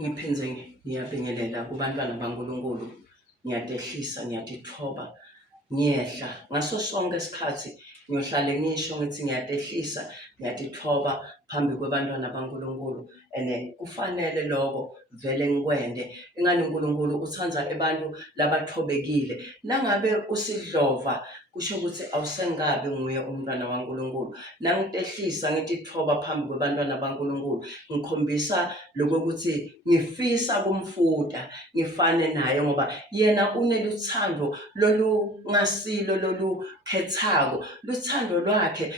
Ngiphindze ngiyabingelela kubantwana baNkulunkulu, ngiyatehlisa, ngiyatithoba, ngiyehla ngaso sonke isikhathi ngiyohlale ngisho ngithi ngiyatehlisa, ngiyatithoba phambi kwabantwana baNkulunkulu. And kufanele lokho vele ngikwende. Ingani uNkulunkulu uthanda abantu labathobekile. Nangabe usidlova kusho ukuthi awusengabi nguye umntwana waNkulunkulu. Nangitehlisa ngitithoba phambi kwabantwana baNkulunkulu, ngikhombisa lokuthi ngifisa kumfuta ngifane naye, ngoba yena uneluthando lolungasilo lolukhethako. Luthando lwakhe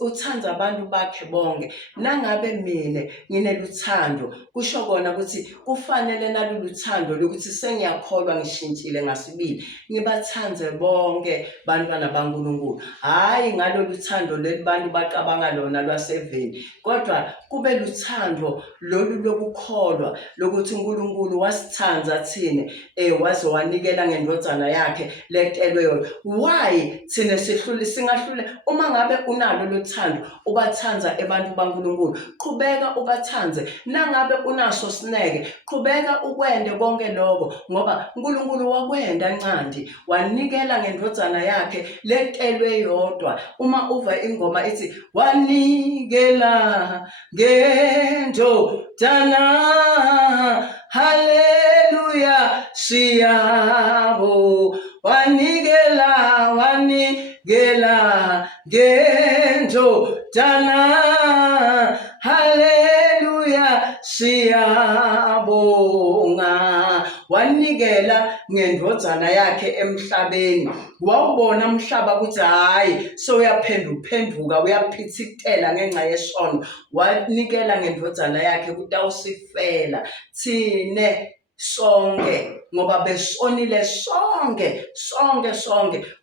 uthanda abantu bakhe bonke. Nangabe mina ngineluthando, kusho kona ukuthi kufanele naluluthando lokuthi sengiyakholwa ngishintshile ngasibili, ngibathande bonke bantwana baNkulunkulu. Hhayi ngalolu thando leli bantu baqabanga lona lwaseveni, kodwa kube luthando lolu lokukholwa lokuthi uNkulunkulu wasithanda thina, waze wanikela ngendodana yakhe letelwe yona. Why thina singahlule? Uma ngabe unalo lothando ubathanza abantu baNkulunkulu, qhubeka ubathanze. Nangabe unaso sineke, qhubeka ukwende konke lokho, ngoba uNkulunkulu wakwenda ncandi, wanikela ngendodana yakhe letelwe yodwa. Uma uva ingoma ithi wanikela ngendodana, haleluya siyabo, wanikela ngendodana, haleluya siyabonga. Wanikela ngendodana yakhe emhlabeni. Wawubona umhlaba ukuthi hhayi sewuyaphenduka, uyaphithitela ngenxa yesono. Wanikela ngendodana yakhe ukuthi awusifela thine sonke, ngoba besonile sonke.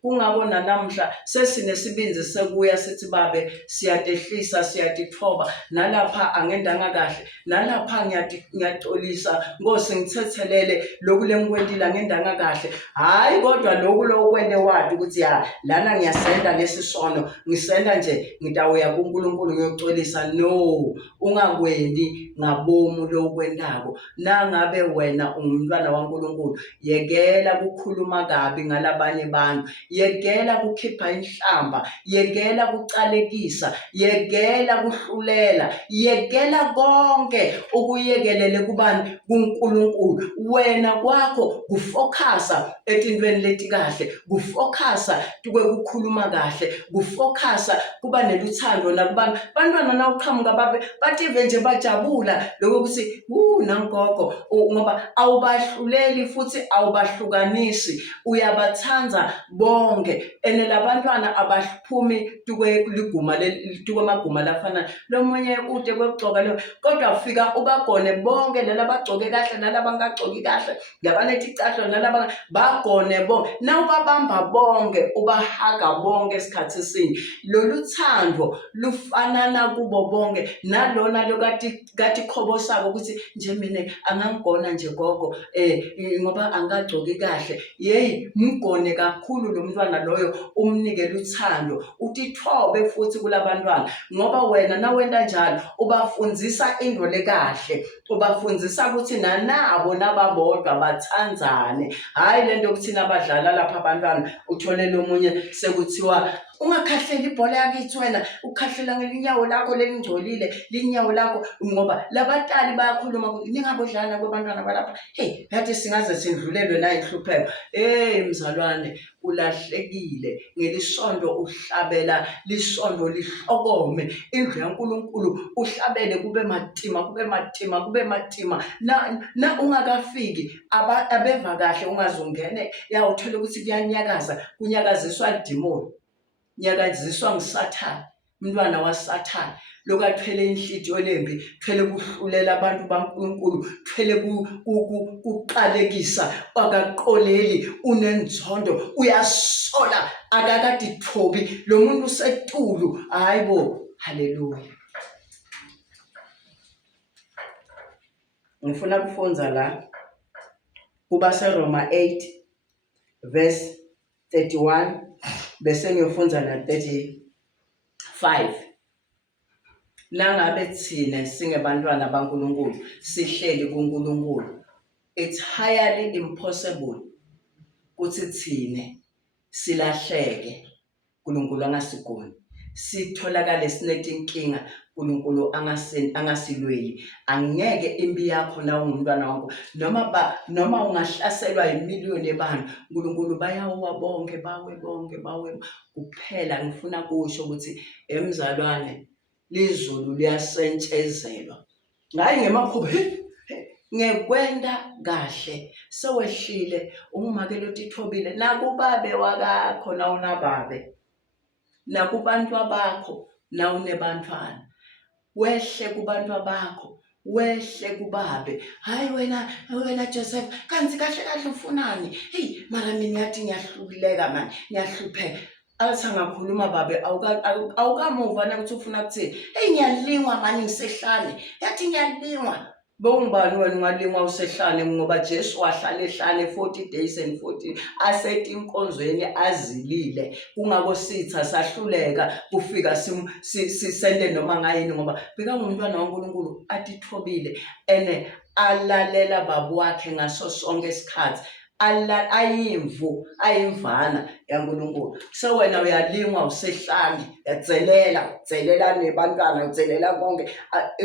Kungako nanamhla sesinesibinzi sekuya sithi babe siyatehlisa, siyatithoba. Nalapha angendanga kahle, nalapha ngiyatolisa, Nkosi ngithethelele lokhu lengikwentile angendanga kahle. Hhayi kodwa lokhu kwente wadi ukuthi ya lana ngiyasenda lesi sono, ngisenda nje ngitawuya kuNkulunkulu ngiyocolisa. No, ungakwendi ngabomu lokwendako. Nangabe wena ungumntwana waNkulunkulu, yekela kukhuluma kabi ngalabanye abantu, yekela kukhipha inhlamba, yekela kucalekisa, yekela kuhlulela, yekela konke ukuyekelele kubani? kuNkulunkulu. Wena kwakho kufokasa etintweni leti kahle, kufokasa kukhuluma kahle, kufokasa kuba neluthando nakubantu. Bantwana nawuqhamuka bative nje bajabula lokuthi nangogo, ngoba awubahluleli futhi awubahlukanisi, uyabathanza bonke. And labantwana abaphumi amaguma lafana, lomunye ude kwekugcoka lo, kodwa fika ubagone bonke, lalabagcoke kahle nalabangagcoki kahle, labaneticathulo nalaba bagone bonke. Nawubabamba bonke, ubahaga bonke esikhathi sinye. Lolu thando lufanana kubo bonke. Nalona lokati khobosako ukuthi nje mina angangigona nje gogo ngoba angagcoki kahle. Yeyi, mgone kakhulu lo mntwana loyo, umnike luthando, utithobe futhi kulabantwana, ngoba wena nawenda njalo ubafundzisa into lekahle, ubafundzisa ukuthi nanabo nababodwa bathandzane. Hhayi lento yokuthi nabadlala lapha abantwana uthole lomunye sekuthiwa ungakhahleli ibhola yakithi wena, ukhahlela ngelinyawo lakho lelingcolile, linyawo lakho, ngoba labatali bayakhuluma ningabodlala kwabantwana balapha. Hey, yathi singaze sindlulelwe na inhlupheko. Mzalwane, ulahlekile. Ngelisondo uhlabela, lisondo lihlokome. Indlu yaNkulunkulu uhlabele kube matima. Na ungakafiki abeva kahle ungazungene, uthole ukuthi kunyakaziswa idimoni, nyakaziswa nguSathane, umntwana waSathane. Lokathwele inhlitiyo lembi, thwele kuhlulela abantu baNkulunkulu, thwele kuqalekisa, akaqoleli, unenzondo, uyasola, akakadithobi. Lo muntu usetulu. Hayibo, haleluya. Ngifuna kufunza la kuba seRoma 8 verse 31 bese ngiyofunza na 35. nangabe thina singebantwana baNkulunkulu sihleli kuNkulunkulu, it's highly impossible ukuthi thine silahleke uNkulunkulu angasigoni, sitholakale sinetinkinga uNkulunkulu angasilweli. Angeke impi yakho na ungumntwana wakho noma ungahlaselwa imiliyoni yabantu, uNkulunkulu bayawa bonke bawe kuphela. Ngifuna kusho ukuthi emzalwane lizulu liyasentshezelwa ngayi ngemakhuba ngekwenda kahle sewehlile ungumakelo tithobile nakubabe wakakho na unababe nakubantu abakho na unebantwana wehle kubantu abakho wehle kubabe. Hayi wena Joseph kanti kahle ufunani? Hey mara mina yathi ngiyahluleka manje ngiyahlupheka. Athi angakhuluma babe awukamuva na ukuthi ufuna ukuthini? Hey ngiyalingwa manje ngisehlane. Yathi ngiyalingwa. Bongibani wena ungalingwa usehlane ngoba Jesu wahlala ehlane 40 days and 40 asethi inkonzweni azilile. Kungako sitha sahluleka kufika sisende noma ngayini ngoba beka ngumntwana waNkulunkulu atithobile ene alalela babu wakhe ngaso sonke isikhathi. Ayimvana yaNkulunkulu. So wena uyalingwa usehlane yadzelela nebantwana udzelela konke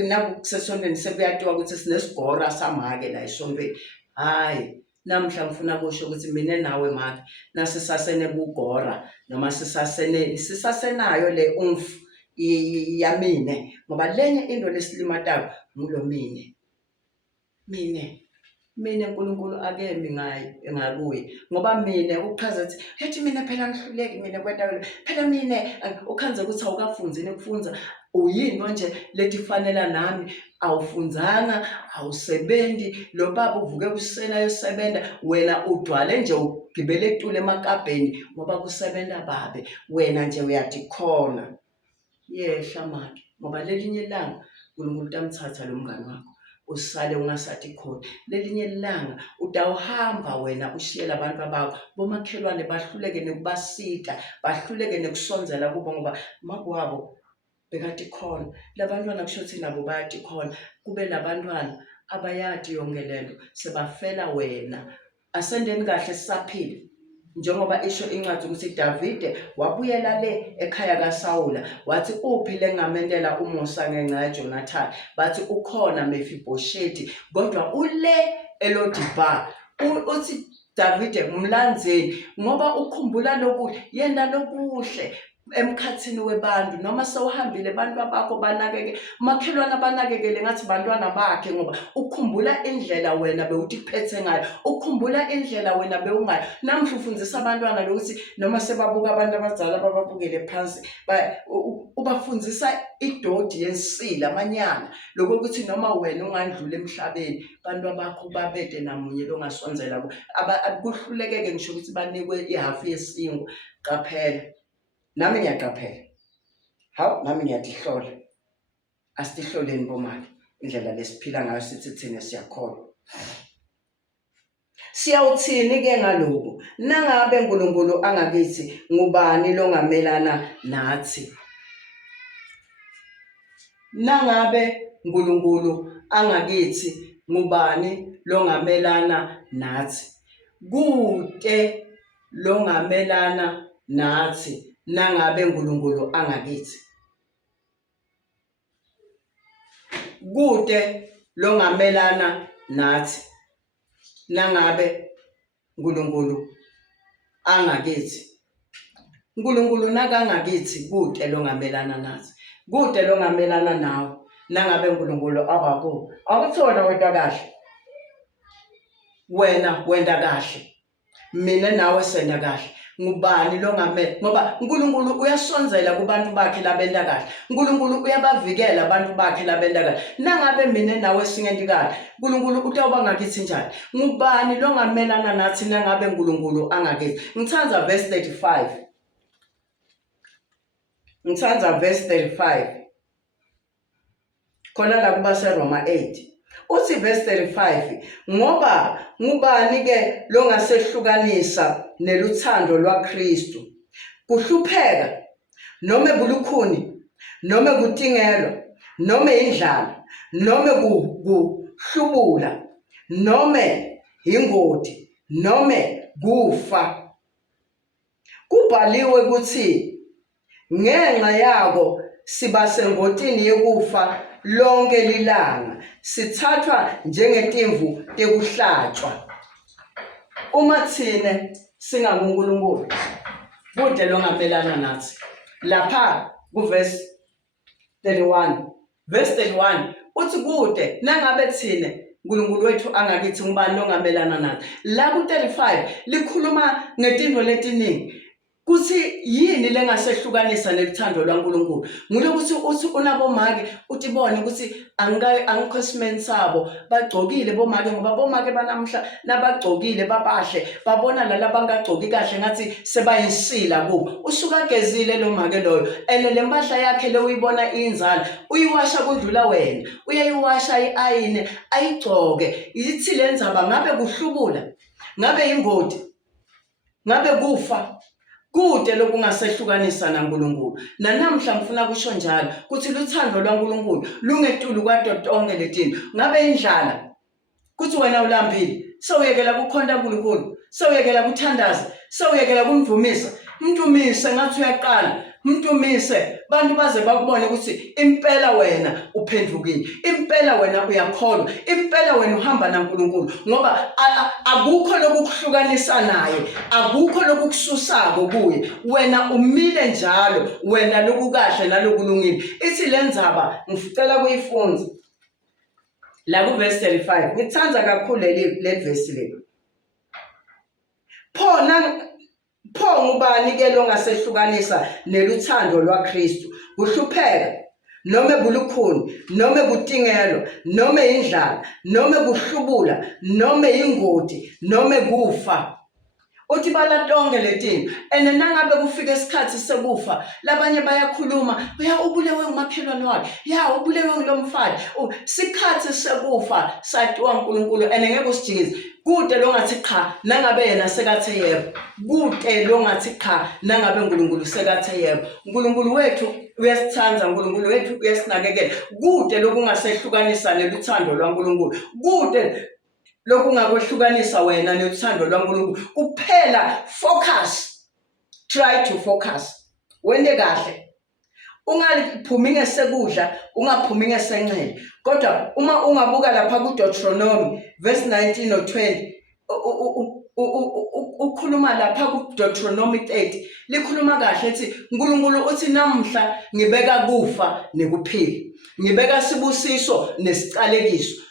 nakusesondweni sekuyatiwa ukuthi sinesigora samake la esontweni. Hayi namhla ngifuna kusho ukuthi mina nawe make nasisasene bugora noma sisasenayo le umfu yamine ngoba lenye into lesilimatako ngulo mine uNkulunkulu akemi ngayo engakuye ngoba mine uchaza ukuthi ethi mina phela ngihluleki mina kwenta phela mine ukhanze ukuthi awukafunzi nekufunza uyini nje lethi fanela nami awufunzanga awusebenzi lo baba uvuke kusena yosebenza wena udwale nje ugibele etule emakabheni ngoba kusebenta babe wena nje uyathi khona yehla manje ngoba lelinye ilanga uNkulunkulu utamthatha lo mngani wakho usale ungasathi khona. Lelinye ilanga utawuhamba wena ushiye labantu abakho bomakhelwane bahluleke nekubasita bahluleke nekusonzela kubo ngoba makwabo bekathi khona labantwana kushothi nabo bayathi khona kube labantwana abayati yonke lento sebafela wena. Asendeni kahle sisaphila njengoba isho incwadi ukuthi Davide wabuyela le ekhaya kaSawula wathi uphile ngamendela umusa ngenxa kaJonathani bathi ukhona Mefiboshethi kodwa ule Elodibar. Uthi Davide umlandzeli ngoba ukhumbula lokuhle yena lokuhle emkhathini webantu noma sewuhambile abantu abakho banakeke makhelwana banakekele ngathi bantwana bakhe ngoba ukhumbula indlela wena bewuthiphethe ngayo ukhumbula indlela wena bewungayo. Namhla ufundisa abantwana lokuthi noma sebabuka abantu abadala bababukele phansi ubafundzisa idodi yensila amanyana lokuthi noma wena ungandlula emhlabeni abantu abakho babede namunye longasonzela kuhlulekeke ngisho ukuthi banikwe ihafu yesingo. Qaphela nami ngiyaqaphela nami ngiyatihlola asitihloleni bomake indlela lesiphila ngayo sithi thina siyakholwa. Siyawuthini ke ngaloku nangabe uNkulunkulu angakithi ngubani longamelana nathi? Nangabe uNkulunkulu angakithi ngubani longamelana nathi? Kude longamelana nathi nangabe uNkulunkulu angakithi. Kude longamelana nathi nangabe uNkulunkulu angakithi. uNkulunkulu nakangakithi kude longamelana nathi. Kude longamelana nawe nangabe uNkulunkulu abakuwe. Akuthola wena kahle. Wena wenda kahle. Mina nawe senda kahle. Ngubani longamele ngoba uNkulunkulu uyasonzela kubantu bakhe labenda kahle. uNkulunkulu uyabavikela abantu bakhe labenda kahle. Nangabe mina nawe singendi kahle uNkulunkulu utawuba ngakithi njani? Ngubani longamelana nathi nangabe uNkulunkulu angakithi? Ngithanda verse 35. Ngithanda verse 35 khona la kuba seRoma 8 uthi verse 35 ngoba ngubani ke longasehlukanisa neluthando lwaKristu? Kuhlupheka noma bulukhuni noma kutingelwa noma indlala, noma kuhlubula, noma ingoti, noma kufa. Kubhaliwe ukuthi ngenxa yako siba sengotini yokufa lonke lilanga, sithathwa njengetimvu tekuhlatshwa. Uma thina singakuNkulunkulu, kude longamelana nathi. Lapha kuverse 31, verse 31 uthi kude nangabe thina uNkulunkulu wethu angakithi ngubani longamelana nathi. La ku-35 likhuluma ngetinto letiningi. Kuthi yini lengasehlukanisa nekuthando lwaNkulunkulu. Ngulokuthi uthi unabomake uthi bona ukuthi angikho esimeni sabo bagcokile bomake, ngoba bomake banamhla nabagcokile babahle babona lalaba bangagcoki kahle ngathi sebayisila kubo. Usuka gezile lo make loyo, and le mpahla yakhe le uyibona inzala uyiwasha kudlula wena, uyayiwasha iayine ayigcoke. Yithi le ndzaba ngabe kuhlubula, ngabe ingoti, ngabe kufa, kude lokungasehlukanisa naNkulunkulu. Nanamhla ngifuna kusho njalo kuthi luthando lwaNkulunkulu lungetulu kwato tonke letinto. Ngabe indlala kuthi wena ulambile, sewuyekela kukhonza uNkulunkulu, sewuyekela kuthandaza, sewuyekela kumvumisa. Mntumise ngathi uyaqala, mntumise bantu baze bakubone ukuthi impela wena uphendukile, impela wena uyakholwa, impela wena uhamba naNkulunkulu. Ngoba akukho lokuhlukanisa naye, akukho lokukususako kuye. Wena umile njalo, wena lokukahle nalokulungile. Ithi le ndzaba ngicela kuyifunza la ku verse 35. Ngithanda kakhulu le verse le. Pho ngubani ke longasehlukanisa neluthando lwaKristu? Kuhlupheka, noma bulukhuni, noma kutingelo, noma indlala, noma kuhlubula, noma ingoti, noma kufa. Uthi balatonke letinto. And nangabe kufika isikhathi sekufa, labanye bayakhuluma, ubulewe ngumakhelwane wakhe, ubulewe ngilomfati. Sikhathi sekufa satiwa uNkulunkulu, and ngeke usijikize. Kude longathi cha nangabe yena sekathe yebo, kude longathi cha nangabe uNkulunkulu sekathe yebo. uNkulunkulu wethu uyasithanda, uNkulunkulu wethu uyasinakekela. Kude lokungasehlukanisa neluthando lwaNkulunkulu, kude lokungakwehlukanisa wena neluthando lwaNkulunkulu. Kuphela focus, try to focus. Wende kahle, ungaphumi ngesekudla, ungaphumi ngesenxele. Kodwa uma ungabuka lapha ku-Deuteronomy verse 19 no 20, ukhuluma lapha ku-Deuteronomy 30, likhuluma kahle ethi uNkulunkulu uthi namhla ngibeka kufa nekuphila, ngibeka sibusiso nesicalekiso.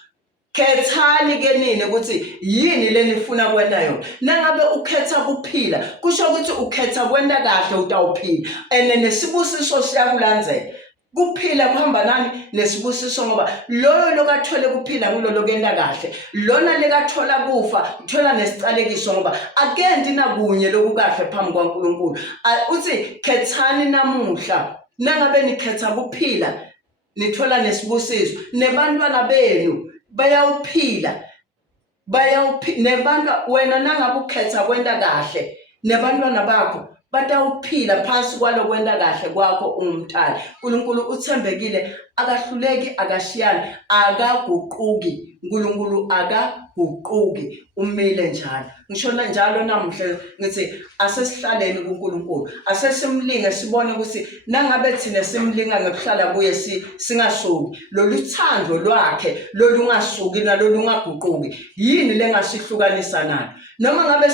Khethani ke nini ukuthi yini lenifuna kwenda yona. Nangabe ukhetha kuphila, kusho ukuthi ukhetha kwenda kahle utawuphila, and nesibusiso siyakulandzela. Kuphila kuhamba nani nesibusiso, ngoba loyo lokathole kuphila ngulo lokenda kahle, lona lekathola kufa uthola nesicalekiso, ngoba akendi nakunye lokukahle phambi kwaNkulunkulu. Uthi khethani namuhla, nangabe nikhetha kuphila nithola nesibusiso, nebantwana benu bayawuphila, nebantwana wena nangabe ukhetha kwenda kahle, nebantwana bakho batawuphila phansi kwalo kwenda kahle kwakho ungumntana. uNkulunkulu uthembekile, akahluleki, akashiyani, akaguquki. uNkulunkulu akaguquki, umile njalo. Ngishona njalo namhla ngithi asesihlaleni kuNkulunkulu, asesimlinge sibone ukuthi nangabe thina simlinga ngokuhlala kuye singasuki, lolu thando lwakhe lolungasuki nalolungaguquki, yini lengasihlukanisa nalo. Noma ngabe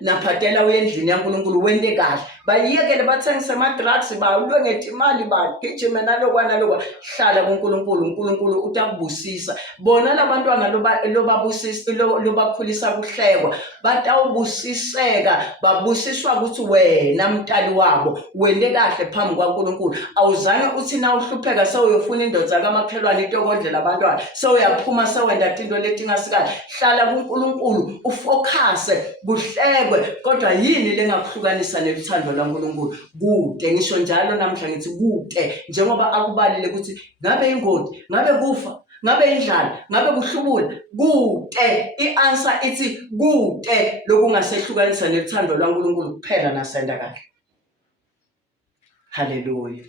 naphatela uyendlini yaNkulunkulu, wende kahle, bayiyekele bathengise ama-drugs, balwengeta imali, bagijime nalokwa. Hlala kuNkulunkulu, uNkulunkulu utakubusisa. Bona labantwana lobakhulisa kuhlekwa, batawubusiseka, babusiswa ukuthi wena mtali wabo wende kahle phambi kwaNkulunkulu. Awuzange uthi na uhlupheka sewuyofuna indoda kamakhelwane itokondlela abantwana, sewuyaphuma sewenda into letingasikahle. Hlala kuNkulunkulu, ufocuse, kuhlekwe. Kodwa yini lengakuhlukanisa neluthando lwaNkulunkulu? Kude, ngisho njalo namhla ngithi kude, njengoba akubalile ukuthi ngabe ingoti, ngabe kufa, ngabe indlala, ngabe kuhlubula, kude. I-answer ithi kude lokungasehlukanisa neluthando lwaNkulunkulu kuphela nasenda kahle. Hallelujah.